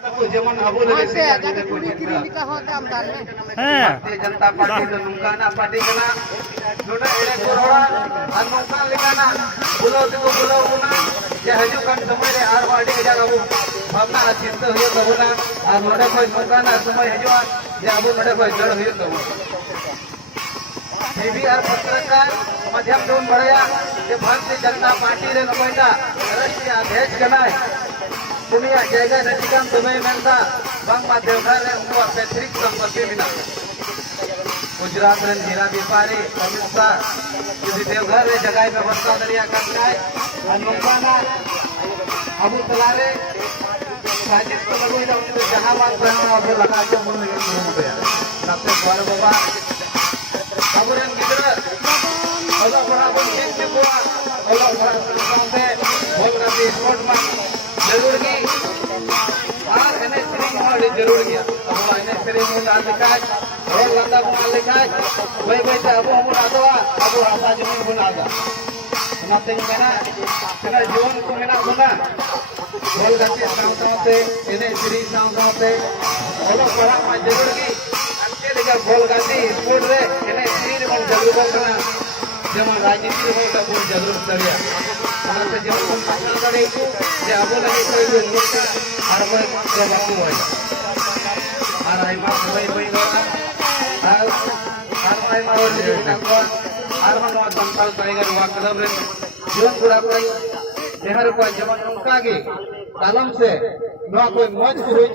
जेमन अबो लगे से जनता पार्टी तो नुकाना पार्टी कना नोडा एड़े को रोड़ा और नुका लेकाना बुलाओ तो बुलाओ ना जे हजू कन समय रे आर पार्टी के जगह भावना चिंता हुई तो ना और नोडा कोई नुकाना समय हजू जे अबो नोडा कोई जड़ हुई तो बीबीआर पत्रकार मध्यम दोन बढ़या जे भारतीय जनता पार्टी रे नकोइता राष्ट्रीय अध्यक्ष कनाय दुनिया जगह नटिकम तुम्हें मिलता बंग देवघर रे उनको पैतृक संपत्ति मिला गुजरात रे हीरा व्यापारी अमित शाह यदि देवघर रे जगह व्यवस्था दरिया करना है अनुपाना अबू तलारे साजिश को लगो इधर उनको जहाबाद करना अब लगा के बोलने के लिए हो गया सबसे बड़ा बाबा खबरन गिदरा अल्लाह बड़ा बंदे के बुआ अल्लाह बड़ा संते बोल रही स्पोर्ट में जरूर की आर एने श्री मोड़ी जरूर किया अब एने श्री मोड़ा लिखा है और लंदा मोड़ा लिखा है भाई भाई से अबू हम आदवा अबू आसा जमीन बनागा नाते कहना कहना जीवन को मेना बना बोल गति साउंड एने श्री साउंड और बड़ा में जरूर की अंते लेकर बोल गति स्पोर्ट रे एने श्री में जरूर करना जेमन राजनीति हो तो बहुत जरूर करिया से जेमन को पसंद करे को जे अबो लगे कोई लोग हर कोई बाबू होय और आई मा भाई भाई गोरा हर आई मा और जो को हर मा संकल्प करेगा वा कदम रे जीवन पूरा कोई देहर को जेमन उनका के कलम से न कोई मौज होई